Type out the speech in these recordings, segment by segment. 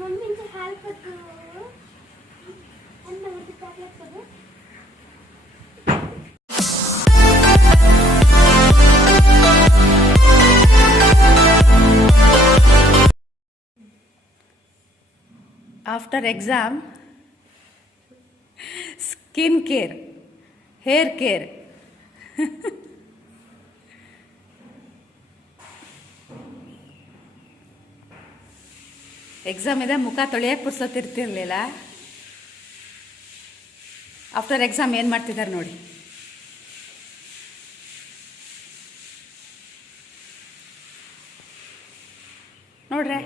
मम्मींचे हाल करू अन्न मध्ये चॉकलेट करू. After exam, skin care, hair care. Exam ಇದೆ, ಮುಖ ತೊಳೆಯಕ್ಕೆ ಪುರ್ಸೊತ್ತಿರ್ತಿರ್ಲಿಲ್ಲ. ಆಫ್ಟರ್ ಎಕ್ಸಾಮ್ ಏನು ಮಾಡ್ತಿದ್ದಾರೆ ನೋಡಿ. ನೋಡ್ರೆ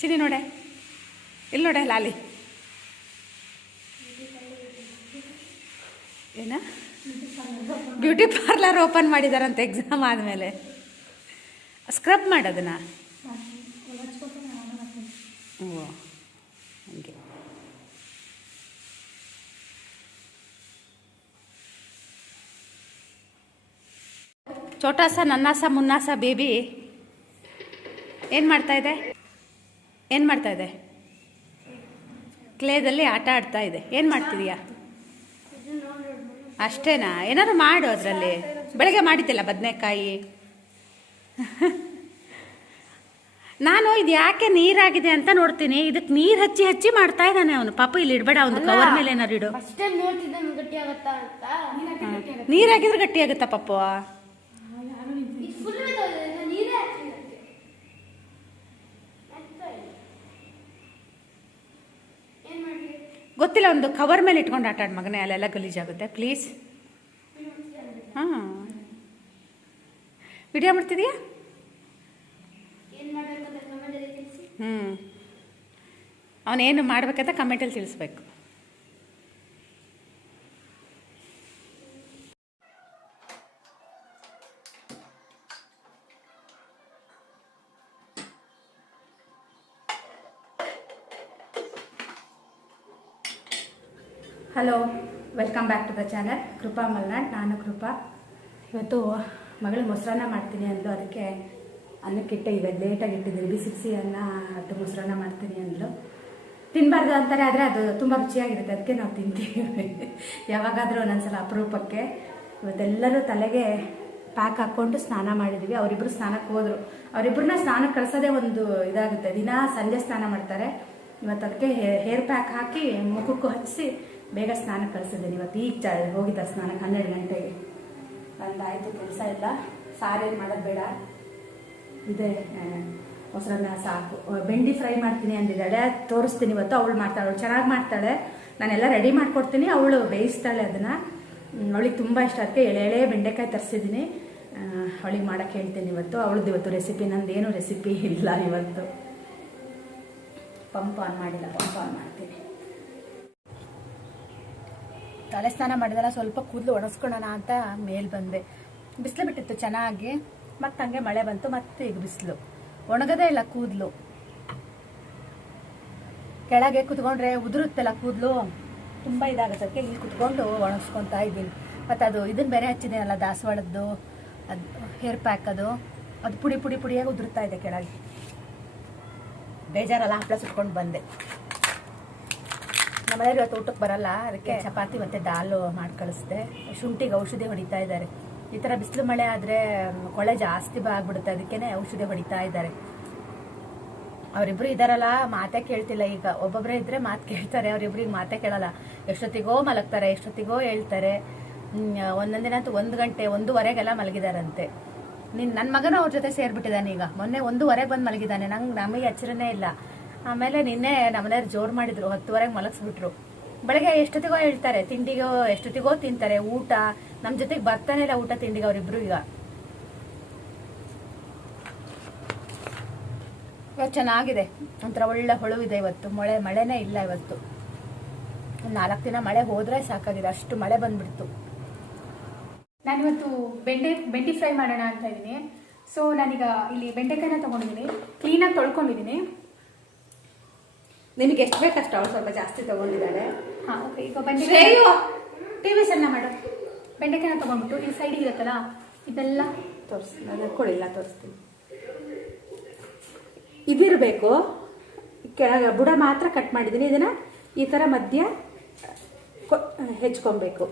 ಚಿನಿ, ನೋಡೆ ಇಲ್ಲಿ, ನೋಡೆ ಲಾಲಿ ಏನ ಬ್ಯೂಟಿ ಪಾರ್ಲರ್ ಓಪನ್ ಮಾಡಿದಾರಂತೆ ಎಕ್ಸಾಮ್ ಆದಮೇಲೆ. ಸ್ಕ್ರಬ್ ಮಾಡೋದನ್ನ. ಓ ಹಂಗೆ. ಚೋಟಾಸ ನನ್ನಾಸ ಮುನ್ನಾಸ ಬೇಬಿ ಏನು ಮಾಡ್ತಾ ಇದೆ? ಏನು ಮಾಡ್ತಾ ಇದೆ? ಕ್ಲೇದಲ್ಲಿ ಆಟ ಆಡ್ತಾ ಇದೆ. ಏನು ಮಾಡ್ತಿದೀಯಾ? ಅಷ್ಟೇನಾ? ಏನಾದ್ರು ಮಾಡು ಅದರಲ್ಲಿ. ಬೆಳಗ್ಗೆ ಮಾಡಿದ್ದಿಲ್ಲ ಬದನೆಕಾಯಿ. ನಾನು ಇದು ಯಾಕೆ ನೀರಾಗಿದೆ ಅಂತ ನೋಡ್ತೀನಿ. ಇದಕ್ಕೆ ನೀರು ಹಚ್ಚಿ ಹಚ್ಚಿ ಮಾಡ್ತಾ ಇದ್ದಾನೆ ಅವನು. ಪಾಪ ಇಲ್ಲಿ ಇಡಬೇಡ, ಅವನು ಕವರ್ ಮೇಲೆ ಏನಾರು ಇಡು. ನೀರು ಹಾಕಿದ್ರೆ ಗಟ್ಟಿ ಆಗುತ್ತಾ ಪಪ್ಪು? ಗೊತ್ತಿಲ್ಲ, ಒಂದು ಕವರ್ ಮೇಲೆ ಇಟ್ಕೊಂಡು ಆಟ ಆಡ್ ಮಗನೇ, ಅಲ್ಲೆಲ್ಲ ಗಲೀಜಾಗುತ್ತೆ. ಪ್ಲೀಸ್. ಹಾಂ, ವಿಡಿಯೋ ಮಾಡ್ತಿದೀಯಾ? ಅವನೇನು ಮಾಡ್ಬೇಕಂತ ಕಮೆಂಟಲ್ಲಿ ತಿಳಿಸ್ಬೇಕು. Hello, welcome back to the channel Krupa Malnad. ನಾನು ಕೃಪಾ. ಇವತ್ತು ಮಗಳು ಮೊಸರನ್ನ ಮಾಡ್ತೀನಿ ಅಂದ್ಲು, ಅದಕ್ಕೆ ಅನ್ನಕ್ಕಿಟ್ಟೆ. ಈಗ ಲೇಟಾಗಿ ಇಟ್ಟಿದ್ದೀನಿ. ಬಿಸಿ ಅನ್ನ ಅದು ಮೊಸರನ್ನ ಮಾಡ್ತೀನಿ ಅಂದ್ಲು. ತಿನ್ನಬಾರ್ದು ಅಂತಾರೆ, ಆದರೆ ಅದು ತುಂಬ ರುಚಿಯಾಗಿರುತ್ತೆ, ಅದಕ್ಕೆ ನಾವು ತಿಂತೀವಿ ಯಾವಾಗಾದರೂ ಒಂದೊಂದ್ಸಲ ಅಪರೂಪಕ್ಕೆ. ಇವತ್ತೆಲ್ಲರೂ ತಲೆಗೆ ಪ್ಯಾಕ್ ಹಾಕ್ಕೊಂಡು ಸ್ನಾನ ಮಾಡಿದ್ದೀವಿ. ಅವರಿಬ್ಬರು ಸ್ನಾನಕ್ಕೆ ಹೋದರು. ಅವರಿಬ್ಬರನ್ನ ಸ್ನಾನಕ್ಕೆ ಕಳಿಸೋದೇ ಒಂದು ಇದಾಗುತ್ತೆ. ದಿನ ಸಂಜೆ ಸ್ನಾನ ಮಾಡ್ತಾರೆ. ಇವತ್ತು ಅದಕ್ಕೆ ಹೇರ್ ಪ್ಯಾಕ್ ಹಾಕಿ ಮುಖಕ್ಕೂ ಹಚ್ಚಿ ಬೇಗ ಸ್ನಾನಕ್ಕೆ ಕಳಿಸಿದ್ದೀನಿ. ಇವತ್ತು ಈಗ ಹೋಗಿದ್ದ ಸ್ನಾನಕ್ಕೆ 12 ಗಂಟೆಗೆ. ಬಂದಾಯಿತು, ಕೆಲಸ ಇಲ್ಲ. ಸಾರೇನು ಮಾಡೋದು ಬೇಡ, ಇದೆ ಮೊಸರನ್ನ ಸಾಕು. ಬೆಂಡಿ ಫ್ರೈ ಮಾಡ್ತೀನಿ ಅಂದಿದ್ದಾಳೆ, ತೋರಿಸ್ತೀನಿ ಇವತ್ತು. ಅವಳು ಮಾಡ್ತಾಳೆ, ಅವಳು ಚೆನ್ನಾಗಿ ಮಾಡ್ತಾಳೆ. ನಾನೆಲ್ಲ ರೆಡಿ ಮಾಡಿಕೊಡ್ತೀನಿ, ಅವಳು ಬೇಯಿಸ್ತಾಳೆ ಅದನ್ನು. ಅವಳಿಗೆ ತುಂಬ ಇಷ್ಟ, ಅದಕ್ಕೆ ಎಳೆ ಬೆಂಡೆಕಾಯಿ ತರಿಸಿದ್ದೀನಿ. ಅವಳಿಗೆ ಮಾಡೋಕ್ಕೆ ಹೇಳ್ತೀನಿ ಇವತ್ತು. ಅವಳದ್ದು ಇವತ್ತು ರೆಸಿಪಿ, ನಂದೇನು ರೆಸಿಪಿ ಇಲ್ಲ ಇವತ್ತು. ಪಂಪ್ ಆನ್ ಮಾಡಿಲ್ಲ, ಪಂಪ್ ಆನ್ ಮಾಡ್ತೀನಿ. ತಲೆ ಸ್ನಾನ ಮಾಡಿದಲ್ಲ, ಸ್ವಲ್ಪ ಕೂದಲು ಒಣಸ್ಕೊಳ್ಳೋಣ ಅಂತ ಮೇಲೆ ಬಂದೆ. ಬಿಸಿಲು ಬಿಟ್ಟಿತ್ತು ಚೆನ್ನಾಗಿ, ಮತ್ತೆ ಹಂಗೆ ಮಳೆ ಬಂತು, ಮತ್ತೆ ಈಗ ಬಿಸಿಲು. ಒಣಗದೇ ಇಲ್ಲ ಕೂದಲು. ಕೆಳಗೆ ಕುತ್ಕೊಂಡ್ರೆ ಉದುರುತ್ತಲ್ಲ ಕೂದಲು, ತುಂಬ ಇದಾಗುತ್ತೆ. ಅದಕ್ಕೆ ಇಲ್ಲಿ ಕುತ್ಕೊಂಡು ಒಣಗಿಸ್ಕೊತಾ ಇದ್ದೀನಿ. ಮತ್ತು ಅದು ಇದನ್ನು ಬೇರೆ ಹಚ್ಚಿದ್ದೀನಲ್ಲ, ದಾಸವಾಳದ್ದು ಅದು ಹೇರ್ ಪ್ಯಾಕ್, ಅದು ಪುಡಿಯಾಗಿ ಉದುರುತ್ತಾ ಇದೆ ಕೆಳಗೆ. ಬೇಜಾರಲ್ಲ, ಹಪ್ಪಳ ಸುಟ್ಕೊಂಡು ಬಂದೆ. ನಮ್ಮನೆಯವ್ರು ಇವತ್ತು ಊಟಕ್ಕೆ ಬರಲ್ಲ, ಅದಕ್ಕೆ ಚಪಾತಿ ಮತ್ತು ದಾಲು ಮಾಡಿ ಕಳಿಸ್ದೆ. ಶುಂಠಿಗೆ ಔಷಧಿ ಹೊಡಿತಾ ಇದ್ದಾರೆ. ಈ ಥರ ಬಿಸಿಲು ಮಳೆ ಆದರೆ ಕೊಳೆ ಜಾಸ್ತಿ ಆಗ್ಬಿಡುತ್ತೆ, ಅದಕ್ಕೇ ಔಷಧಿ ಹೊಡಿತಾ ಇದ್ದಾರೆ. ಅವರಿಬ್ರು ಇದ್ದಾರಲ್ಲ, ಮಾತೇ ಕೇಳ್ತಿಲ್ಲ. ಈಗ ಒಬ್ಬೊಬ್ಬರೇ ಇದ್ದರೆ ಮಾತು ಕೇಳ್ತಾರೆ, ಅವರಿಬ್ರಿಗೆ ಮಾತೇ ಕೇಳಲ್ಲ. ಎಷ್ಟೊತ್ತಿಗೋ ಮಲಗ್ತಾರೆ, ಎಷ್ಟೊತ್ತಿಗೋ ಹೇಳ್ತಾರೆ. ಒಂದೊಂದು ದಿನ ಅಂತೂ 1 ಗಂಟೆ 1:15 ಮಲಗಿದಾರಂತೆ. ನನ್ನ ಮಗನೂ ಅವ್ರ ಜೊತೆ ಸೇರಿಬಿಟ್ಟಿದ್ದಾನೆ. ಈಗ ಮೊನ್ನೆ 1:15 ಬಂದು ಮಲಗಿದ್ದಾನೆ. ನಮಗೆ ಎಚ್ಚರನೇ ಇಲ್ಲ. ಆಮೇಲೆ ನಿನ್ನೆ ನಮ್ಮನೆಯವ್ರು ಜೋರು ಮಾಡಿದ್ರು, 10:00 ಮಲಗಿಸ್ಬಿಟ್ರು. ಬೆಳಗ್ಗೆ ಎಷ್ಟೊತ್ತಿಗೋ ಹೇಳ್ತಾರೆ, ತಿಂಡಿಗೋ ಎಷ್ಟೊತ್ತಿಗೋ ತಿಂತಾರೆ. ಊಟ ನಮ್ಮ ಜೊತೆಗೆ ಬರ್ತಾನೆ ಇಲ್ಲ, ಊಟ ತಿಂಡಿಗೆ ಅವರಿಬ್ರು. ಈಗ ಚೆನ್ನಾಗಿದೆ, ಒಂಥರ ಒಳ್ಳೆ ಹೊಳವಿದೆ ಇವತ್ತು. ಮಳೆನೇ ಇಲ್ಲ ಇವತ್ತು. 4 ದಿನ ಮಳೆ ಹೋದ್ರೆ ಸಾಕಾಗಿದೆ, ಅಷ್ಟು ಮಳೆ ಬಂದ್ಬಿಡ್ತು. ನಾನಿವತ್ತು ಬೆಂಡಿ ಫ್ರೈ ಮಾಡೋಣ ಅಂತ ಇದ್ದೀನಿ. ಸೊ ನಾನೀಗ ಇಲ್ಲಿ ಬೆಂಡೆಕಾಯಿನ ತೊಗೊಂಡಿದ್ದೀನಿ, ಕ್ಲೀನಾಗಿ ತೊಳ್ಕೊಂಡಿದ್ದೀನಿ. ನಿಮಗೆ ಎಷ್ಟು ಬೇಕಷ್ಟು ಅವಳು ಸ್ವಲ್ಪ ಜಾಸ್ತಿ ತಗೊಂಡಿದ್ದಾಳೆ. ಹಾಂ ಓಕೆ. ಈಗ ಬೆಂಡೆಕಾಯಿ ಶ್ರೇಯು ಟಿವಿ ಸಣ್ಣ ಮಾಡು. ಬೆಂಡೆಕಾಯಿನ ತೊಗೊಂಡ್ಬಿಟ್ಟು ಈ ಸೈಡಿಗೆ ಇರುತ್ತಲ್ಲ ಇದೆಲ್ಲ ತೋರಿಸಿ, ನಾನು ಕೊಡಿಲ್ಲ ತೋರಿಸ್ತೀನಿ. ಇದಿರಬೇಕು, ಕೆಳಗೆ ಬುಡ ಮಾತ್ರ ಕಟ್ ಮಾಡಿದ್ದೀನಿ. ಇದನ್ನು ಈ ಥರ ಮಧ್ಯ ಹೆಚ್ಕೊಬೇಕು,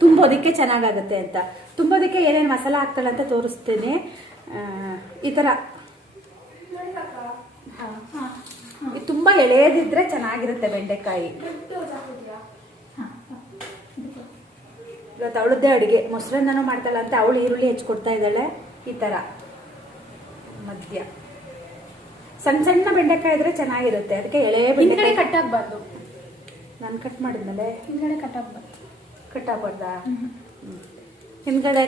ತುಂಬೋದಕ್ಕೆ ಚೆನ್ನಾಗಾಗುತ್ತೆ ಅಂತ. ತುಂಬೋದಕ್ಕೆ ಏನೇನು ಮಸಾಲ ಹಾಕ್ತಾಳೆ ಅಂತ ತೋರಿಸ್ತೀನಿ. ಈ ಥರ ಇದು ತುಂಬ ಎಳೆಯದಿದ್ರೆ ಚೆನ್ನಾಗಿರುತ್ತೆ ಬೆಂಡೆಕಾಯಿ. ಇವತ್ತು ಅವಳದ್ದೇ ಅಡುಗೆ, ಮೊಸರನ್ನೂ ಮಾಡ್ತಾಳೆ ಅಂತ ಅವಳು ಈರುಳ್ಳಿ ಹೆಚ್ಕೊಡ್ತಾ ಇದ್ದಾಳೆ. ಈ ಥರ ಮಧ್ಯ ಸಣ್ಣ ಸಣ್ಣ ಬೆಂಡೆಕಾಯಿ ಇದ್ರೆ ಚೆನ್ನಾಗಿರುತ್ತೆ. ಅದಕ್ಕೆ ಎಳೆ ಬೆಂಡೆಕಾಯಿ ಕಟ್ ಆಗಬಾರ್ದು. ನಾನು ಕಟ್ ಮಾಡಿದ್ಮೇಲೆ ಹಿಂದ್ಗಡೆ ಕಟ್ ಆಗಬಾರ್ದು. ಕಟ್ ಆಗ್ಬಾರ್ದಾ? ಹಿಂದ್ಗಡೆ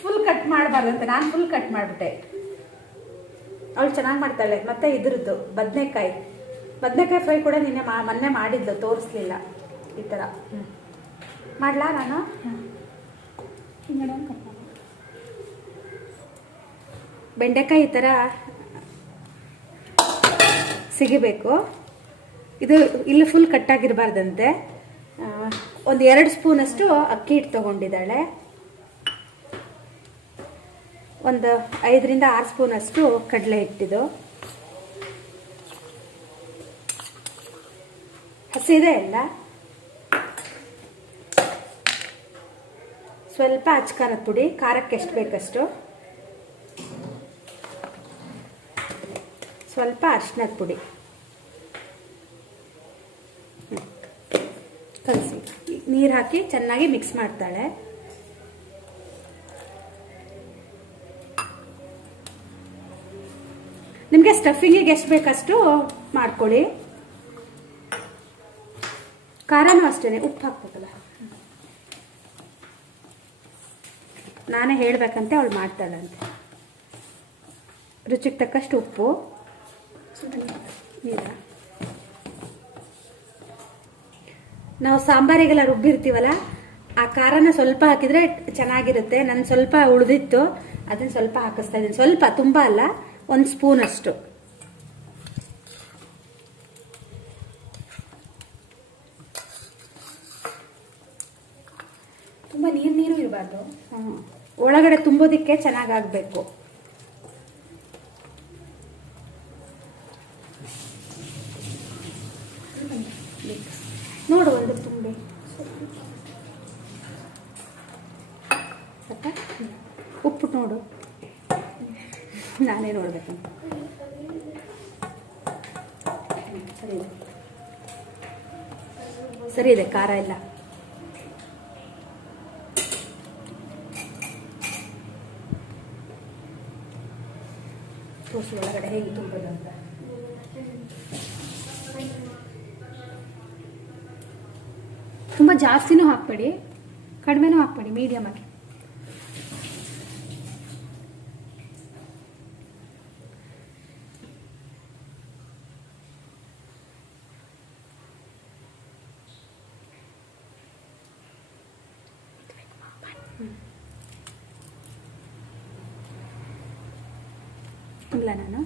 ಫುಲ್ ಕಟ್ ಮಾಡಬಾರ್ದಂತೆ, ನಾನು ಫುಲ್ ಕಟ್ ಮಾಡಿಬಿಟ್ಟೆ. ಅವಳು ಚೆನ್ನಾಗಿ ಮಾಡ್ತಾಳೆ. ಮತ್ತೆ ಇದ್ರದ್ದು ಬದನೆಕಾಯಿ ಫ್ರೈ ಕೂಡ ಮೊನ್ನೆ ಮಾಡಿದ್ದು, ತೋರಿಸ್ಲಿಲ್ಲ. ಈ ಥರ ಮಾಡ್ಲಾ ನಾನು? ಹಿಂದ್ಗಡೆ ಕಟ್ ಮಾಡಿ. ಬೆಂಡೆಕಾಯಿ ಈ ಥರ ಸಿಗಬೇಕು. ಇದು ಇಲ್ಲಿ ಫುಲ್ ಕಟ್ಟಾಗಿರಬಾರ್ದಂತೆ. ಒಂದು 2 ಸ್ಪೂನಷ್ಟು ಅಕ್ಕಿ ಹಿಟ್ಟು ತೊಗೊಂಡಿದ್ದಾಳೆ. ಒಂದು 5 ರಿಂದ 6 ಸ್ಪೂನಷ್ಟು ಕಡಲೆ ಹಿಟ್ಟಿದು. ಹಸಿದೆ ಎಲ್ಲ. ಸ್ವಲ್ಪ ಅಚ್ಕಾರದ ಪುಡಿ, ಖಾರಕ್ಕೆ ಎಷ್ಟು ಬೇಕಷ್ಟು. ಸ್ವಲ್ಪ ಅರಿಶಿನದ ಪುಡಿ ಕಲಸಿ ನೀರು ಹಾಕಿ ಚೆನ್ನಾಗಿ ಮಿಕ್ಸ್ ಮಾಡ್ತಾಳೆ. ನಿಮಗೆ ಸ್ಟಫಿಂಗಿಗೆ ಎಷ್ಟು ಬೇಕಷ್ಟು ಮಾಡ್ಕೊಳ್ಳಿ. ಖಾರನೂ ಅಷ್ಟೇ, ಉಪ್ಪು ಹಾಕ್ಬೇಕಲ್ಲ. ನಾನೇ ಹೇಳ್ಬೇಕಂತೆ ಅವಳು ಮಾಡ್ತಾಳಂತೆ. ರುಚಿಗೆ ತಕ್ಕಷ್ಟು ಉಪ್ಪು, ನೀರ. ನಾವು ಸಾಂಬಾರಿಗೆಲ್ಲ ರುಬ್ಬಿರ್ತೀವಲ್ಲ, ಆ ಖಾರನ ಸ್ವಲ್ಪ ಹಾಕಿದ್ರೆ ಚೆನ್ನಾಗಿರುತ್ತೆ. ನಾನು ಸ್ವಲ್ಪ ಉಳಿದಿತ್ತು, ಅದನ್ನು ಸ್ವಲ್ಪ ಹಾಕಿಸ್ತಾ ಇದ್ದೀನಿ. ಸ್ವಲ್ಪ, ತುಂಬ ಅಲ್ಲ, 1 ಸ್ಪೂನ್ ಅಷ್ಟು. ತುಂಬ ನೀರು ಇರಬಾರ್ದು. ಒಳಗಡೆ ತುಂಬೋದಿಕ್ಕೆ ಚೆನ್ನಾಗಾಗಬೇಕು. ನೋಡು, ಒಂದು ತುಂಬಿ ಉಪ್ಪು ನೋಡು, ನಾನೇ ನೋಡ್ಬೇಕಂತ. ಸರಿ ಇದೆ, ಖಾರ ಇಲ್ಲ. ತೋರಿಸಿ ಒಳಗಡೆ ಹೇಗೆ ತುಂಬೋದು ಅಂತ. ತುಂಬ ಜಾಸ್ತಿನೂ ಹಾಕ್ಬೇಡಿ, ಕಡಿಮೆನೂ ಹಾಕ್ಬೇಡಿ, ಮೀಡಿಯಮ್ ಆಗಿ. ಇಲ್ಲ ನಾನು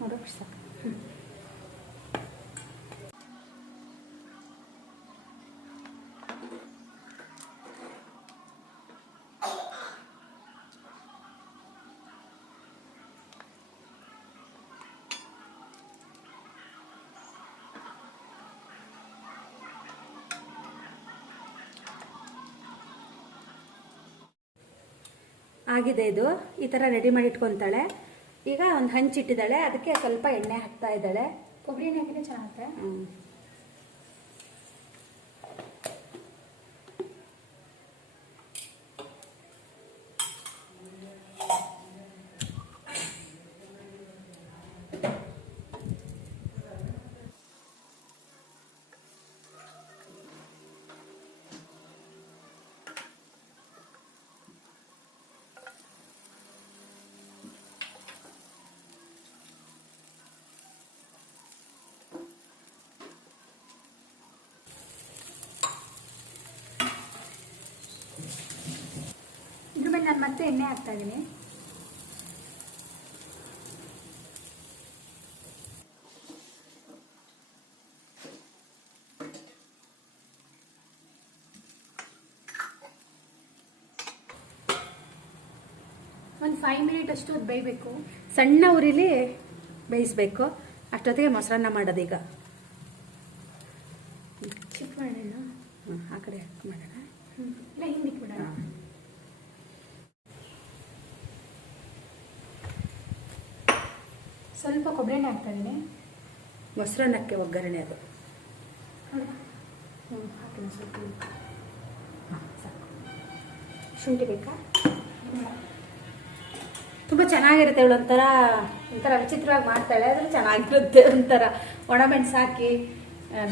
ನೋಡೋಕೆ ಸಾಕು. ಆಗಿದೆ ಇದು. ಈ ಥರ ರೆಡಿ ಮಾಡಿ ಇಟ್ಕೊತಾಳೆ. ಈಗ ಒಂದು ಹಂಚಿಟ್ಟಿದ್ದಾಳೆ, ಅದಕ್ಕೆ ಸ್ವಲ್ಪ ಎಣ್ಣೆ ಹಾಕ್ತಾ ಇದ್ದಾಳೆ. ಕೊಬ್ಬರಿ ಎಣ್ಣೆ ಹಾಕಿದ್ರೆ ಚೆನ್ನಾಗುತ್ತೆ. ನಾನು ಮತ್ತೆ ಎಣ್ಣೆ ಹಾಕ್ತಾ ಇದ್ದೀನಿ. ಒಂದು 5 ಮಿನಿಟ್ ಅಷ್ಟು ಅದು ಬೇಯಬೇಕು. ಸಣ್ಣ ಉರಿಲಿ ಬೇಯಿಸ್ಬೇಕು. ಅಷ್ಟೊತ್ತಿಗೆ ಮೊಸರನ್ನ ಮಾಡೋದೀಗ. ಚಿಕ್ಕ ಮಾಡೋಣ. ಆ ಕಡೆ ಮಾಡೋಣ. ಇಲ್ಲ ಹಿಂದಿಕ್ಕೆ ಬಿಡೋಣ. ಸ್ವಲ್ಪ ಕೊಬ್ಬರಿ ಎಣ್ಣೆ ಹಾಕ್ತಾ ಇದ್ದೀನಿ. ಮೊಸರನ್ನಕ್ಕೆ ಒಗ್ಗರಣೆ ಅದು. ಹಾಕಿನ ಸ್ವಲ್ಪ ಸಾಕು. ಶುಂಠಿ ಬೇಕಾ? ತುಂಬ ಚೆನ್ನಾಗಿರುತ್ತೆ. ಇವಳು ಒಂಥರ ವಿಚಿತ್ರವಾಗಿ ಮಾಡ್ತಾಳೆ. ಅದ್ರೂ ಚೆನ್ನಾಗಿರುತ್ತೆ. ಒಂಥರ ಒಣಮೆಣಸು ಹಾಕಿ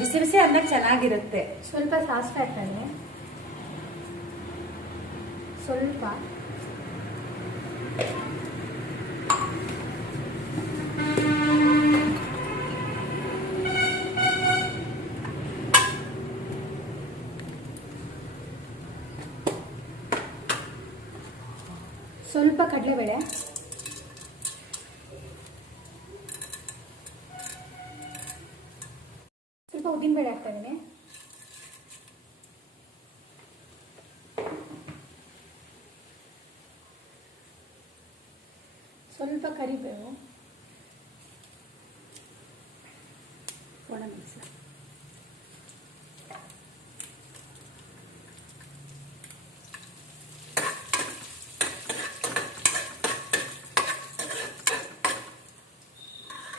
ಬಿಸಿ ಬಿಸಿ ಅನ್ನಕ್ಕೆ ಚೆನ್ನಾಗಿರುತ್ತೆ. ಸ್ವಲ್ಪ ಸಾಸಿವೆ ಹಾಕ್ತಾ ಇದ್ದೀನಿ. ಸ್ವಲ್ಪ ಸ್ವಲ್ಪ ಕಡಲೆಬೇಳೆ, ಸ್ವಲ್ಪ ಉದ್ದಿನಬೇಳೆ ಹಾಕ್ತಾ ಇದ್ದೀನಿ. ಸ್ವಲ್ಪ ಕರಿಬೇವು, ಒಣಮೆಣಸು,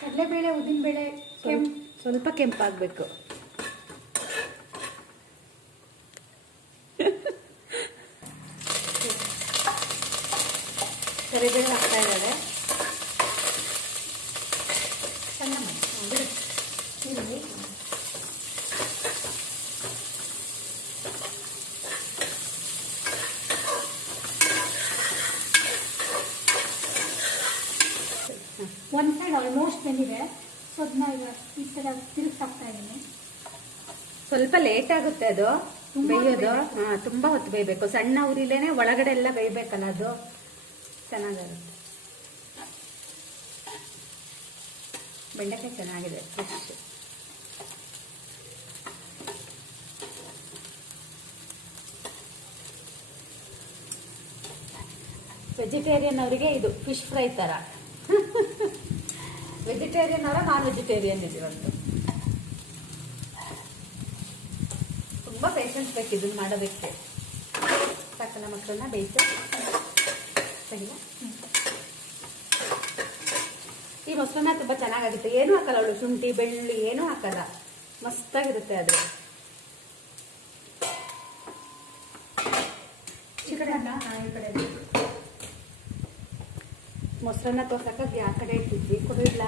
ಕಡಲೆಬೇಳೆ ಉದ್ದಿನಬೇಳೆ ಸ್ವಲ್ಪ ಕೆಂಪಾಗಬೇಕು. ಕರಿಬೇಳೆ ಹಾಕ್ತಾ ಇದ್ದಾರೆ. ಸಣ್ಣ ಮಾಡಿ ಈರುಳ್ಳಿ, ಒಂದು ಸೈಡ್ ಆಲ್ಮೋಸ್ಟ್ ಬೆಂದಿದೆ. ಸೊ ಅದನ್ನ ಈಗ ಈ ಥರ ತಿರುಗಿಸಾಕ್ತಾ ಇದ್ದೀನಿ. ಸ್ವಲ್ಪ ಲೇಟ್ ಆಗುತ್ತೆ ಅದು ಬೇಯೋದು. ತುಂಬಾ ಹೊತ್ತು ಬೇಯಬೇಕು. ಸಣ್ಣ ಉರಿಲೇನೆ ಒಳಗಡೆ ಎಲ್ಲ ಬೇಯಬೇಕಲ್ಲ, ಅದು ಚೆನ್ನಾಗಾಗುತ್ತೆ. ಬೆಂಡೆಕಾಯಿ ಚೆನ್ನಾಗಿದೆ, ಫ್ರೆಶ್. ವೆಜಿಟೇರಿಯನ್ ಅವರಿಗೆ ಇದು ಫಿಶ್ ಫ್ರೈ ತರ. ವೆಜಿಟೇರಿಯನ್ ಅವರ ನಾನ್ ವೆಜಿಟೇರಿಯನ್ ಇದೀವಂತು. ತುಂಬಾ ಪೇಷನ್ಸ್ ಬೇಕು ಇದನ್ನ ಮಾಡೋದಕ್ಕೆ. ಸಾಕಲ್ಲ ಮಕ್ಕಳನ್ನ ಬೇಯಿಸಿ ಸರಿಯಾ? ಈ ಮೊಸರನ್ನ ತುಂಬಾ ಚೆನ್ನಾಗಾಗುತ್ತೆ. ಏನೂ ಹಾಕಲ್ಲ ಅವಳು, ಶುಂಠಿ ಬೆಳ್ಳುಳ್ಳಿ ಏನೂ ಹಾಕಲ್ಲ. ಮಸ್ತಾಗಿರುತ್ತೆ ಅದು. ಈ ಕಡೆ ಮೊಸರನ್ನ ತೋರ್ಸಕ್ಕೆ ಆ ಕಡೆ ಇಟ್ಟಿದ್ವಿ. ಕೊಡಿಲ್ಲ?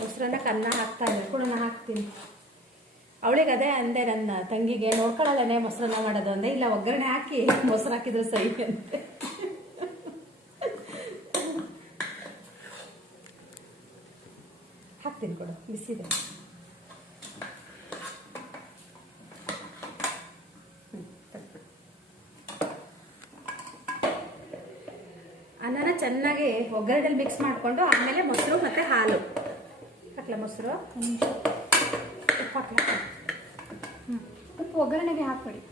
ಮೊಸರನ್ನಕ್ಕೆ ಅನ್ನ ಹಾಕ್ತಾ ಇದ್ದಾರೆ. ಕೂಡ ನಾನು ಹಾಕ್ತೀನಿ. ಅವಳಿಗೆ ಅದೇ ಅಂದೆ ನನ್ನ ತಂಗಿಗೆ, ನೋಡ್ಕೊಳ್ಳಲ್ಲೇ ಮೊಸರನ್ನ ಮಾಡೋದು ಅಂದೆ. ಇಲ್ಲ, ಒಗ್ಗರಣೆ ಹಾಕಿ ಮೊಸರು ಹಾಕಿದ್ರು ಸರಿ ಅಂತೆ. ಹಾಕ್ತೀನಿ ಕೊಡು, ಬಿಸಿದೆ. ಅನ್ನನ ಚೆನ್ನಾಗಿ ಒಗ್ಗರಣೆಲಿ ಮಿಕ್ಸ್ ಮಾಡಿಕೊಂಡು ಆಮೇಲೆ ಮೊಸರು ಮತ್ತು ಹಾಲು ಹಾಕ್ಲ. ಮೊಸರು ಉಪ್ಪು ಹಾಕ್ಲ. ಉಪ್ಪು ಒಗ್ಗರಣೆಗೆ ಹಾಕ್ಬೇಡಿ.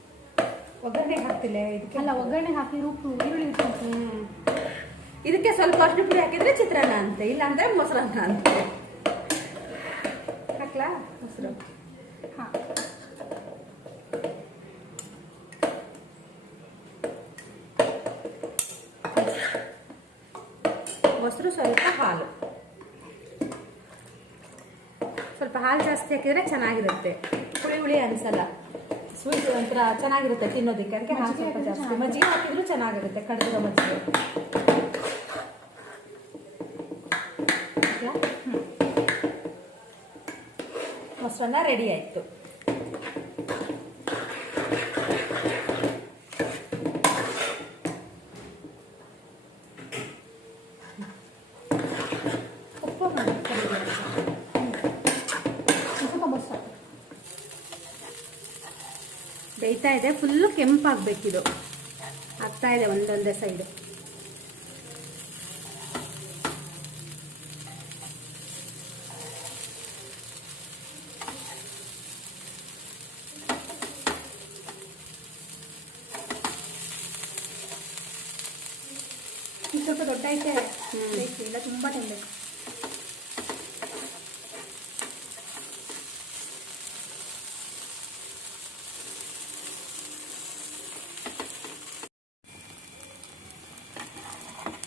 ಒಗ್ಗರಣೆಗೆ ಹಾಕ್ತಿಲ್ಲ ಇದಕ್ಕೆ. ಅಲ್ಲ, ಒಗ್ಗರಣೆಗೆ ಹಾಕಿದ್ರೆ ಉಪ್ಪು ಈರುಳ್ಳಿ ಇಟ್ಕೊಂಡು ಇದಕ್ಕೆ ಸ್ವಲ್ಪ ಅರ್ಶಿನ ಪುಡಿ ಹಾಕಿದ್ರೆ ಚಿತ್ರಾನ್ನ ಅಂತೆ, ಇಲ್ಲ ಅಂದ್ರೆ ಮೊಸರನ್ನ ಅಂತೆ. ಹಾಕ್ಲಾ ಮೊಸರು? ಹಾಂ. ಮೊಸರು, ಸ್ವಲ್ಪ ಹಾಲು. ಸ್ವಲ್ಪ ಹಾಲು ಜಾಸ್ತಿ ಹಾಕಿದ್ರೆ ಚೆನ್ನಾಗಿರುತ್ತೆ. ಹುಳಿ ಹುಳಿ ಅನ್ಸಲ್ಲ. ಸ್ವೀಟ್ ಒಂಥರ ಚೆನ್ನಾಗಿರುತ್ತೆ ತಿನ್ನೋದಕ್ಕೆ. ಅದಕ್ಕೆ ಹಾಲು ಸ್ವಲ್ಪ ಜಾಸ್ತಿ. ಮಜ್ಜಿಗೆ ಹಾಕಿದ್ರು ಚೆನ್ನಾಗಿರುತ್ತೆ, ಕಡಿದಿರೋ ಮಜ್ಜಿಗೆ. ಮೊಸರನ್ನ ರೆಡಿ ಆಯಿತು. ಉಪ್ಪು ಸ್ವಲ್ಪ ಮೊಸರು ಬೇಯ್ತಾ ಇದೆ, ಫುಲ್ಲು ಕೆಂಪಾಗಬೇಕಿದು. ಆಗ್ತಾ ಇದೆ ಒಂದೊಂದೇ ಸೈಡು. ಸ್ವಲ್ಪ ದೊಡ್ಡ ಐತೆ, ಇಲ್ಲ ತುಂಬ ತಿನ್ಬೇಕು.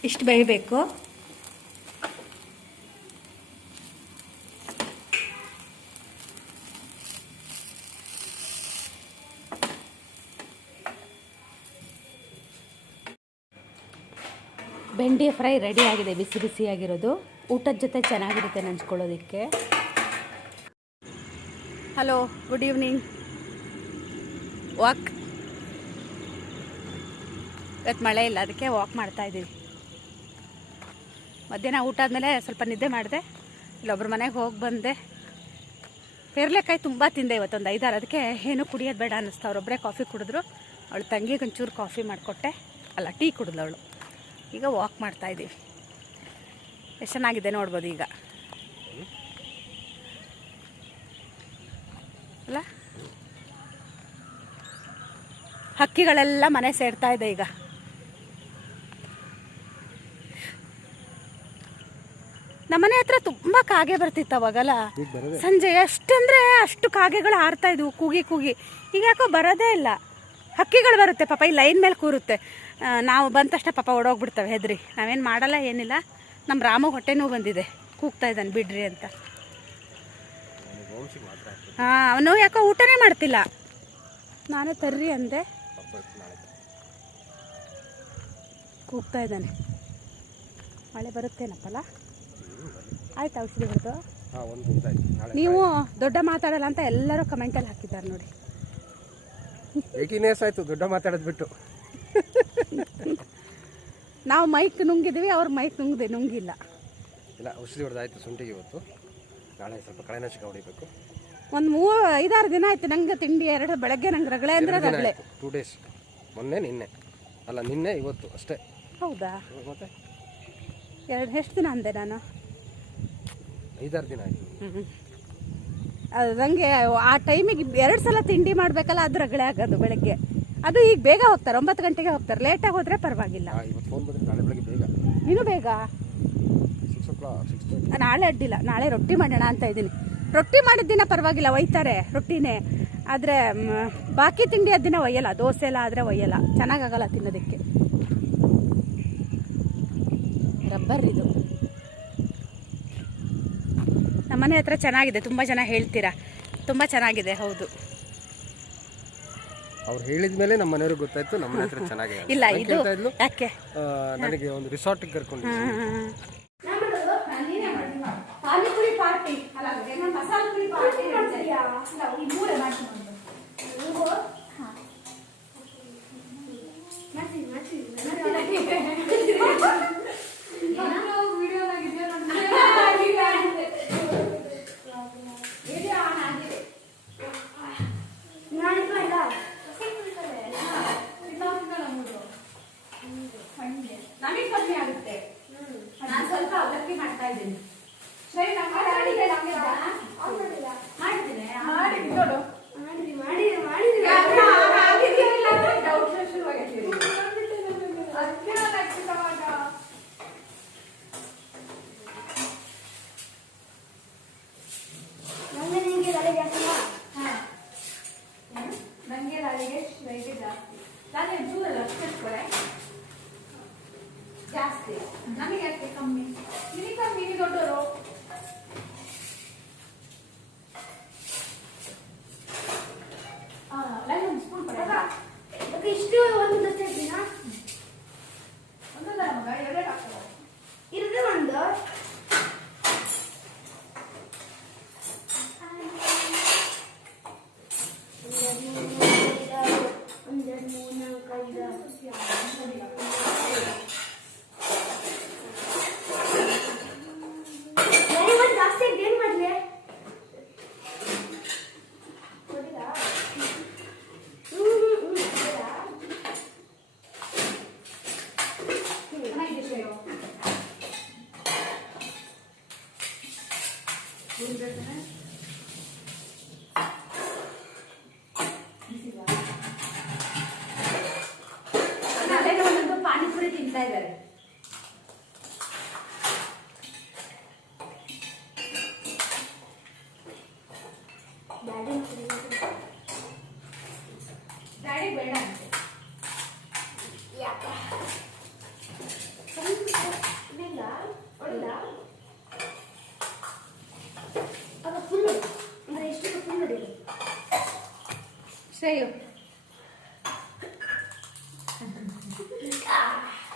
ಇಷ್ಟು ಬೇಯಬೇಕು. ಬೆಂಡಿ ಫ್ರೈ ರೆಡಿ ಆಗಿದೆ, ಬಿಸಿ ಬಿಸಿಯಾಗಿರೋದು. ಊಟದ ಜೊತೆ ಚೆನ್ನಾಗಿರುತ್ತೆ ನೆಂಚ್ಕೊಳ್ಳೋದಕ್ಕೆ. Hello, good evening. ವಾಕ್. ಇವತ್ತು ಮಳೆ ಇಲ್ಲ, ಅದಕ್ಕೆ ವಾಕ್ ಮಾಡ್ತಾಯಿದ್ದೀವಿ. ಮಧ್ಯಾಹ್ನ ಊಟ ಆದಮೇಲೆ ಸ್ವಲ್ಪ ನಿದ್ದೆ ಮಾಡಿದೆ. ಇಲ್ಲೊಬ್ರ ಮನೆಗೆ ಹೋಗಿ ಬಂದೆ. ಪೇರ್ಲೆಕಾಯಿ ತುಂಬ ತಿಂದೆ ಇವತ್ತೊಂದು 5-6. ಅದಕ್ಕೆ ಏನೂ ಕುಡಿಯೋದು ಬೇಡ ಅನ್ನಿಸ್ತಾ. ಅವರೊಬ್ಬರೇ ಕಾಫಿ ಕುಡಿದ್ರು. ಅವಳು ತಂಗಿಗೆ ಒಂಚೂರು ಕಾಫಿ ಮಾಡಿಕೊಟ್ಟೆ, ಅಲ್ಲ ಟೀ ಕುಡಿದ್ಲು ಅವಳು. ಈಗ ವಾಕ್ ಮಾಡ್ತಾಯಿದ್ದೀವಿ. ಎಷ್ಟು ಚೆನ್ನಾಗಿದೆ ನೋಡ್ಬೋದು ಈಗ ಅಲ್ಲ. ಹಕ್ಕಿಗಳೆಲ್ಲ ಮನೆ ಸೇರ್ತಾ ಇದೆ ಈಗ. ನಮ್ಮನೆ ಹತ್ರ ತುಂಬ ಕಾಗೆ ಬರ್ತಿತ್ತು ಅವಾಗಲ್ಲ. ಸಂಜೆ ಎಷ್ಟಂದರೆ ಅಷ್ಟು ಕಾಗೆಗಳು ಹಾರ್ತಾ ಇದ್ವು ಕೂಗಿ ಕೂಗಿ. ಈಗ ಯಾಕೋ ಬರೋದೇ ಇಲ್ಲ. ಹಕ್ಕಿಗಳು ಬರುತ್ತೆ ಪಾಪ, ಈ ಲೈನ್ ಮೇಲೆ ಕೂರುತ್ತೆ. ನಾವು ಬಂದ ತಕ್ಷಣ ಪಾಪ ಓಡೋಗ್ಬಿಡ್ತವೆ ಹೆದ್ರಿ. ನಾವೇನು ಮಾಡಲ್ಲ, ಏನಿಲ್ಲ. ನಮ್ಮ ರಾಮ ಹೊಟ್ಟೆನೂ ಬಂದಿದೆ, ಕೂಗ್ತಾ ಇದ್ದಾನೆ ಬಿಡ್ರಿ ಅಂತ. ಹಾಂ, ಅವನು ಯಾಕೋ ಊಟನೇ ಮಾಡ್ತಿಲ್ಲ. ನಾನೇ ತರ್ರಿ ಅಂದೆ, ಕೂಗ್ತಾ ಇದ್ದಾನೆ. ಮಳೆ ಬರುತ್ತೇನಪ್ಪಲ್ಲ. ಆಯ್ತು, ಔಷಧಿ ಹೊಡೆದು. ನೀವು ದೊಡ್ಡ ಮಾತಾಡಲ್ಲ ಅಂತ ಎಲ್ಲರೂ ಕಮೆಂಟಲ್ಲಿ ಹಾಕಿದ್ದಾರೆ ನೋಡಿ. 18 years ಆಯಿತು ದೊಡ್ಡ ಮಾತಾಡೋದು ಬಿಟ್ಟು. ನಾವು ಮೈಕ್ ನುಂಗಿದ್ವಿ, ಅವ್ರ ಮೈಕ್ ನುಂಗಿಲ್ಲ. ಇಲ್ಲ, ಔಷಧಿ ಹೊಡೆದಾಯ್ತು ಶುಂಠಿಗೆ ಇವತ್ತು. ನಾಳೆ ಸ್ವಲ್ಪ ಕಳೆನಾಶಕ ಹೊಡಿಬೇಕು. ಒಂದು 3-5-6 ದಿನ ಆಯ್ತು ನಂಗೆ ತಿಂಡಿ. 2 ಬೆಳಗ್ಗೆ ನಂಗೆ ರಗಳೆ ಅಂದರೆ ರಗಳೆ. 2 days, ಮೊನ್ನೆ ನಿನ್ನೆ ಅಲ್ಲ, ನಿನ್ನೆ ಇವತ್ತು ಅಷ್ಟೇ. ಹೌದಾ? ಮತ್ತೆ ಎಷ್ಟು ದಿನ ಅಂದೆ ನಾನು? 5-6 ದಿನ ಆಯಿತು. ಅದು ನನಗೆ ಆ ಟೈಮಿಗೆ 2 ಸಲ ತಿಂಡಿ ಮಾಡಬೇಕಲ್ಲ, ಅದು ರಗಳೆ ಆಗೋದು ಬೆಳಗ್ಗೆ. ಅದು ಈಗ ಬೇಗ ಹೋಗ್ತಾರೆ, 9 ಗಂಟೆಗೆ ಹೋಗ್ತಾರೆ. ಲೇಟಾಗಿ ಹೋದರೆ ಪರವಾಗಿಲ್ಲ. ಇವತ್ತು ಫೋನ್ ಬಂದರೆ ನಾಳೆ ಬೆಳಗ್ಗೆ ಬೇಗ. ನೀನು ಬೇಗ? 6 o'clock, 6:30. ನಾಳೆ ಅಡ್ಡಿಲ್ಲ, ನಾಳೆ ರೊಟ್ಟಿ ಮಾಡೋಣ ಅಂತ ಇದ್ದೀನಿ. ರೊಟ್ಟಿ ಮಾಡಿದ ದಿನ ಪರವಾಗಿಲ್ಲ, ಒಯ್ತಾರೆ ರೊಟ್ಟಿನೇ. ಆದರೆ ಬಾಕಿ ತಿಂಡಿ ದಿನ ಒಯ್ಯಲ್ಲ. ದೋಸೆ ಎಲ್ಲ ಆದರೆ ಒಯ್ಯಲ್ಲ, ಚೆನ್ನಾಗಾಗಲ್ಲ ತಿನ್ನೋದಕ್ಕೆ. ರಬ್ಬರ್ ಇದು. ನಮ್ಮನೆ ಹತ್ರ ಚೆನ್ನಾಗಿದೆ, ತುಂಬ ಜನ ಹೇಳ್ತೀರಾ. ತುಂಬ ಚೆನ್ನಾಗಿದೆ, ಹೌದು. ಅವ್ರು ಹೇಳಿದ ಮೇಲೆ ನಮ್ಮ ಮನೆಯವ್ರಿಗೆ ಗೊತ್ತಾಯ್ತು ನಮ್ಮ ಹತ್ರ ಚೆನ್ನಾಗಿದೆ. ಇಲ್ಲ, ಇದು ಯಾಕೆ ನನಗೆ ಒಂದು ರಿಸಾರ್ಟ್ಗೆ ಕರ್ಕೊಂಡು ಪಾನಿಪುರಿ ಪಾರ್ಟಿ ಅಲ್ಲ, ಮಸಾಲೆ ಪುರಿ ಪಾರ್ಟಿ ಮಾಡ್ತೀಯಾ? ಈ ಮೂರೇ ಮಾಡ್ತೀನಿ. ನಮಗೆ ಕಮ್ಮಿ ಆಗುತ್ತೆ. ನಾನು ಸ್ವಲ್ಪ ಅವಲಕ್ಕಿ ಮಾಡ್ತಾ ಇದ್ದೀನಿ. ನನಗೆ ರಾಳಿಗೆ ಶ್ರೈಗೆ ಜಾಸ್ತಿ. ನಾನು ಜೂರಲ್ಲ ಅಷ್ಟೇ ಜಾಸ್ತಿ. ನಮಗೆ ಯಾಕೆ ಕಮ್ಮಿ? ನಿಮಗೆ ಕಮ್ಮಿ, ನೀವು ದೊಡ್ಡವರು. ಒಂದು ಸ್ಪೂನ್ ಇಷ್ಟು ಒಂದು ದೋಸೆ ದಿನ ಒಂದೊಂದ ಮಗ 2 ಹಾಕ್ತಾರೆ. ಇರುತ್ತೆ ಒಂದು ಜಾಸ್ತಿ ಏನ್ ಮಾಡ್ಲಿ? ಅದೇ ಒಂದೊಂದು ಪಾನಿಪುರಿ ತಿಂತಾ ಇದ್ದಾರೆ. ಡ್ಯಾಡಿ ಬೇಡ ಅಂತೆ. ಫುಲ್ ಅಂದ್ರೆ ಎಷ್ಟು ಫುಲ್ ಹೊಡಿಲ್ಲ. ಶ್ರೇಯು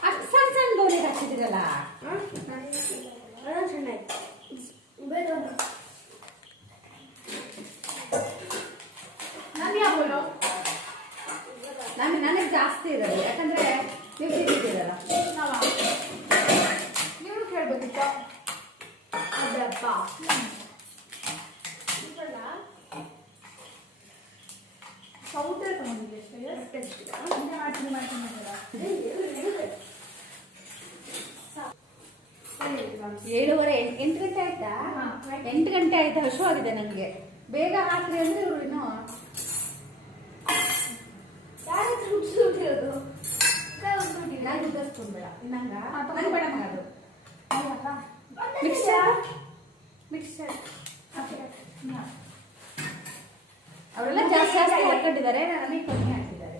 ಅಷ್ಟು ಸಣ್ಣ ಸಣ್ಣ ಬೋಲಿಗೆ ಹಾಕಿದಿರಲ್ಲ. ಚೆನ್ನಾಯ್ತು. ಬೇಡ ನಮ್ಗೆ ಯಾವ ಬೋಲು? ನನಗೆ ಜಾಸ್ತಿ ಇರೋದು, ಯಾಕಂದ್ರೆ ನೀವು ತಿಂದಿದ್ದೀರಲ್ಲ. ನೀವು ಕೇಳಬೇಕಿತ್ತು. ಅದಪ್ಪ ಸೌಟೇ ತಗೊಂಡಿದ್ದೆ ಅಷ್ಟೇ. ಮಾಡ್ತೀನಿ ಮಾಡಿದ್ದೀರಾ? 7:30 8 ಗಂಟೆ ಆಯ್ತಾ? 8 ಗಂಟೆ ಆಯ್ತಾ? ಹಶು ಆಗಿದೆ ನನಗೆ. ಬೇಗ ಹಾಕ್ರಿ ಅಂದ್ರೆ ಇವರು ಇನ್ನೂ ನಾನು ಉದ್ದಸ್ಕೊಂಡ್ಬೇಡ ನಂಗ ನಂಗೆ ಬೇಡ ಮಗ ಅದು ಮಿಕ್ಸ್ಚರ್ ಅವರೆಲ್ಲ ಜಾಸ್ತಿ ಜಾಸ್ತಿ ಹಾಕೊಂಡಿದ್ದಾರೆ, ನನಗೆ ಕಮ್ಮಿ ಹಾಕಿದ್ದಾರೆ.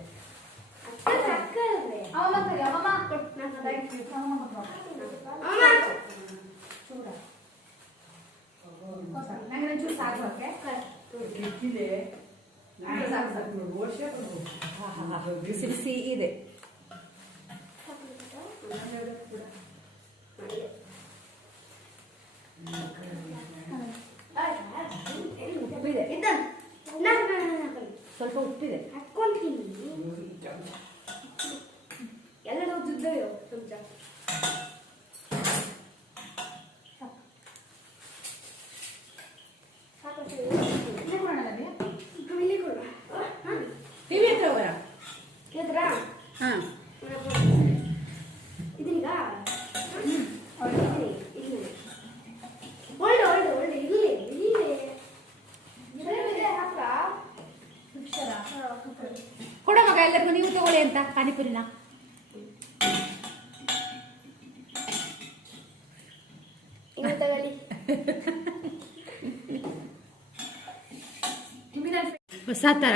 ನಂಗೆ ಒಂಚೂರು ಸಾಕು ಹಾಕೆ. ಬಿಸಿ ಇದೆ. ಉಪ್ಪಿದೆ, ಸ್ವಲ್ಪ ಉಪ್ಪಿದೆ. ಹಾಕೊಂತೀನಿ ಎಲ್ಲ ಉದ್ದಿದ್ದೇವೆ ಚಮಚ. ಟಿವಿ ಹತ್ರ ಹೋಗೋಣ. ಕೇಳಿದ್ರಾ? ಹಾಂ ಇದೀಗ ಒಳ್ಳೆ ಒಳ್ಳೆ ಒಳ್ಳೆ ಇಲ್ಲಿ ಕೊಡ ಮಗ, ಎಲ್ಲರಿಗೂ ನೀವು ತಗೊಳ್ಳಿ ಅಂತ ಪಾನಿಪುರಿನ. ತಗೊಳ್ಳಿ. ಹೊಸ ಥರ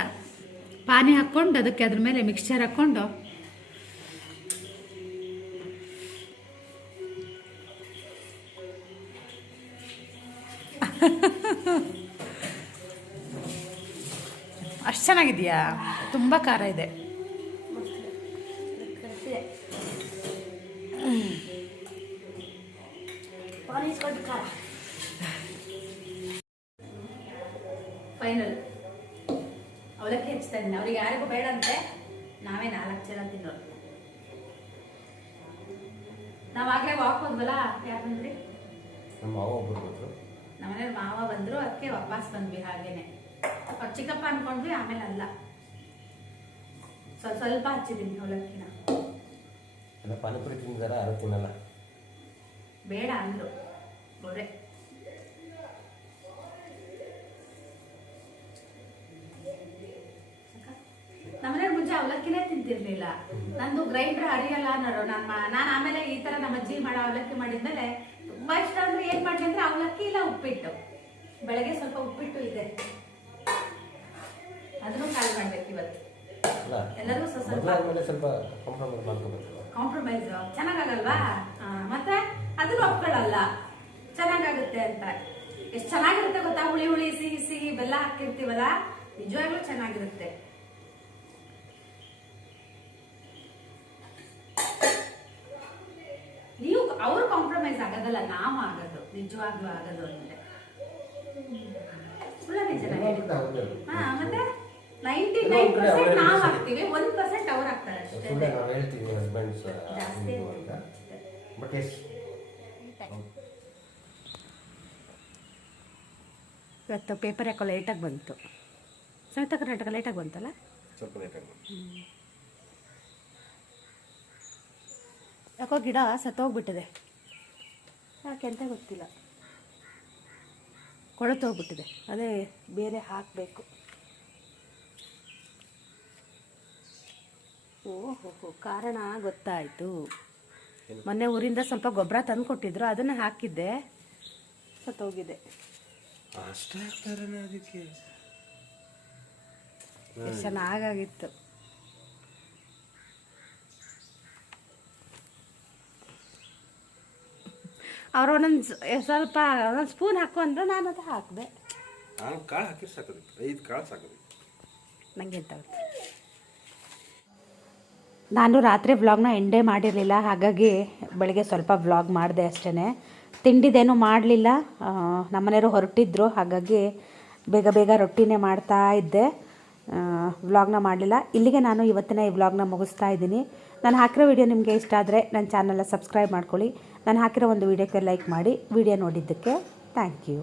ಪಾನಿ ಹಾಕ್ಕೊಂಡು ಅದಕ್ಕೆ ಅದ್ರ ಮೇಲೆ ಮಿಕ್ಸ್ಚರ್ ಹಾಕ್ಕೊಂಡು ಅಷ್ಟು ಚೆನ್ನಾಗಿದೆಯಾ? ತುಂಬ ಖಾರ ಇದೆ. ಫೈನಲ್ ಅವಲಕ್ಕಿ ಹೆಚ್ಚಿಸ್ತಾ ಇದ್ದೀನಿ. ಅವ್ರಿಗೆ ಯಾರಿಗೂ ಬೇಡ ಅಂತೆ, ನಾವೇ 4 ಜನ ತಿನ್ನೋರು. ನಾವಾಗಲೇ ವಾಕ್ ಹೋದ್ವಲ್ಲ, ಯಾರು ಬಂದ್ರಿ? ನಮ್ಮನೇಲಿ ಮಾವ ಬಂದರು, ಅದಕ್ಕೆ ವಾಪಸ್ ಬಂದ್ವಿ. ಹಾಗೇನೆ ಅವ್ರು ಚಿಕ್ಕಪ್ಪ ಅನ್ಕೊಂಡ್ವಿ, ಆಮೇಲೆ ಅಲ್ಲ, ಸ್ವಲ್ಪ ಹಚ್ಚಿದ್ದೀನಿ ಅವಲಕ್ಕಿನ. ಪಾನಿಪುರಿ ತಿಂದಾರ, ಅದು ತಿನ್ನಲ್ಲ, ಬೇಡ ಅಂದ್ರು ಅವರೇ. ನಮ್ಮನೇಲಿ ಮುಂಚೆ ಅವಲಕ್ಕಿನೇ ತಿಂತಿರ್ಲಿಲ್ಲ. ನಂದು ಗ್ರೈಂಡರ್ ಹರಿಯಲ್ಲ ಅನ್ನೋರು. ನಾನು ಆಮೇಲೆ ಈ ತರ ನಮ್ಮ ಅಜ್ಜಿ ಮಾಡೋ ಅವಲಕ್ಕಿ ಮಾಡಿದ್ಮೇಲೆ ತುಂಬಾ ಇಷ್ಟ. ಅಂದ್ರೆ ಏನ್ ಮಾಡ್ಲಿ ಅಂದ್ರೆ ಅವಲಕ್ಕಿ ಇಲ್ಲ ಉಪ್ಪಿಟ್ಟು. ಬೆಳಗ್ಗೆ ಸ್ವಲ್ಪ ಉಪ್ಪಿಟ್ಟು ಇದೆ, ಅದನ್ನು ಖಾಲಿ ಮಾಡ್ಬೇಕು ಇವತ್ತು. ಎಲ್ಲರೂ ಸ್ವಲ್ಪ ಕಾಂಪ್ರಮೈಸ್ ಚೆನ್ನಾಗಲ್ವಾ? ಮತ್ತೆ ಅದನ್ನು ಒಪ್ಕೊಳ್ಳಲ್ಲ ಚೆನ್ನಾಗಾಗುತ್ತೆ ಅಂತ. ಎಷ್ಟು ಚೆನ್ನಾಗಿರುತ್ತೆ ಗೊತ್ತಾ? ಹುಳಿ ಹುಳಿ ಸಿಹಿ ಸಿಹಿ ಬೆಲ್ಲ ಹಾಕಿರ್ತೀವಲ್ಲ, ನಿಜವಾಗ್ಲೂ ಚೆನ್ನಾಗಿರುತ್ತೆ. ನೀವು ಅವ್ರು ಕಾಂಪ್ರಮೈಸ್ ಆಗೋದಲ್ಲ, ನಾವು ಆಗೋದು, ನಿಜವಾಗ್ಲೂ ಆಗೋದು ಅಂದ್ರೆ ಮತ್ತೆ 99% ನಾವು ಹಾಕ್ತೀವಿ, 1% ಅವ್ರು ಹಾಕ್ತಾರೆ ಅಷ್ಟೇ. ಇವತ್ತು ಪೇಪರ್ ಯಾಕೋ ಲೇಟಾಗಿ ಬಂತು. ಸಂಯುಕ್ತ ಕರ್ನಾಟಕ ಲೇಟಾಗಿ ಬಂತಲ್ಲ, ಸ್ವಲ್ಪ ಲೇಟಾಗಿ. ಯಾಕೋ ಗಿಡ ಸತ್ತೋಗ್ಬಿಟ್ಟಿದೆ, ಯಾಕೆ ಅಂತ ಗೊತ್ತಿಲ್ಲ. ಕೊಳೆತೋಗ್ಬಿಟ್ಟಿದೆ, ಅದೇ ಬೇರೆ ಹಾಕಬೇಕು. ಓಹೋ, ಕಾರಣ ಗೊತ್ತಾಯಿತು. ಮೊನ್ನೆ ಊರಿಂದ ಸ್ವಲ್ಪ ಗೊಬ್ಬರ ತಂದು ಕೊಟ್ಟಿದ್ರು, ಅದನ್ನು ಹಾಕಿದ್ದೆ, ಸತ್ತೋಗಿದೆ. ಅಷ್ಟೇ ಆಗ್ತಾರೆ ಅದಕ್ಕೆ. ಎಷ್ಟು ಚೆನ್ನಾಗಾಗಿತ್ತು. ಅವ್ರು ಒಂದೊಂದು ಸ್ವಲ್ಪ ಒಂದೊಂದು ಸ್ಪೂನ್ ಹಾಕು ಅಂದರು, ನಾನು ಅದು ಹಾಕಿದೆ. ನಾನು ಕಾಳು ಹಾಕಿ ಸಾಕೋದು, 5 ಕಾಳು ಸಾಕೋದು. ನನಗೆ ಎಂತ ಗೊತ್ತು. ನಾನು ರಾತ್ರಿ ವ್ಲಾಗ್ನ ಎಂಡೇ ಮಾಡಿರಲಿಲ್ಲ, ಹಾಗಾಗಿ ಬೆಳಗ್ಗೆ ಸ್ವಲ್ಪ ವ್ಲಾಗ್ ಮಾಡಿದೆ ಅಷ್ಟೇ. ತಿಂಡಿದೇನು ಮಾಡಲಿಲ್ಲ, ನಮ್ಮನೆಯವರು ಹೊರಟಿದ್ರು, ಹಾಗಾಗಿ ಬೇಗ ಬೇಗ ರೊಟ್ಟಿನೇ ಮಾಡ್ತಾ ಇದ್ದೆ, ವ್ಲಾಗ್ನ ಮಾಡಲಿಲ್ಲ. ಇಲ್ಲಿಗೆ ನಾನು ಇವತ್ತಿನ ಈ ವ್ಲಾಗ್ನ ಮುಗಿಸ್ತಾ ಇದ್ದೀನಿ. ನಾನು ಹಾಕಿರೋ ವಿಡಿಯೋ ನಿಮಗೆ ಇಷ್ಟ ಆದರೆ ನನ್ನ ಚಾನಲ್ನ ಸಬ್ಸ್ಕ್ರೈಬ್ ಮಾಡ್ಕೊಳ್ಳಿ. ನಾನು ಹಾಕಿರೋ ಒಂದು ವಿಡಿಯೋಕ್ಕೆ ಲೈಕ್ ಮಾಡಿ. ವಿಡಿಯೋ ನೋಡಿದ್ದಕ್ಕೆ ಥ್ಯಾಂಕ್ ಯು.